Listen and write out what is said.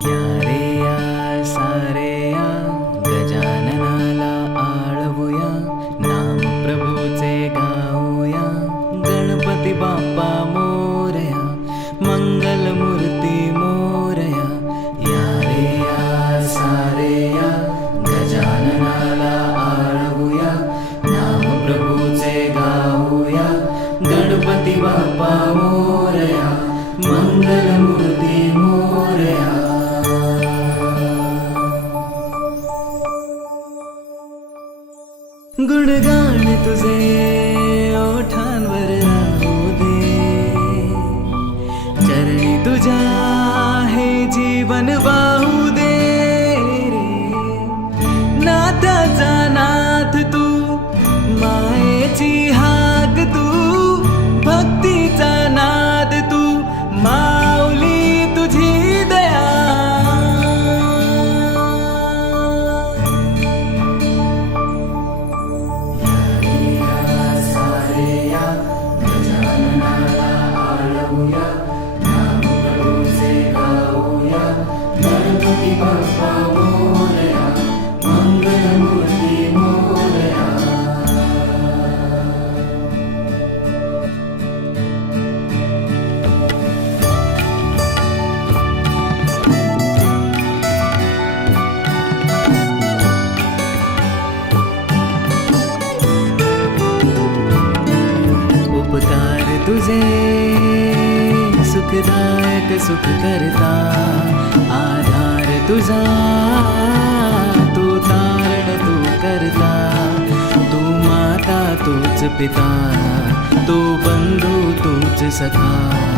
या रे या सारे या गजाननाला आळवूया, नाम प्रभूचे गाऊया. गणपती बाप्पा मोरया, मंगलमूर्ती मोरया. या रे या सारे या गजाननाला आळवूया, नाम प्रभूचे गाऊया. गणपती बाप्पा मोरया, मंगलमूर्ती मोरया. गुणगान तुझे ओठांवर राहू दे, चरणी तुझ्या हे जीवन वाहू दे रे. नाथाचा नाथ तू, मायेची हाक तू, भक्तीचा नाद तू, माऊली तुझी दया. गणपती बाप्पा मोरया, मंगलमूर्ती मोरया. उपकार तुझे सुखदायक सुख करता, आधार तुझा तू तारण तू करता. तू माता तूच पिता, तू बंधू तूच सखा.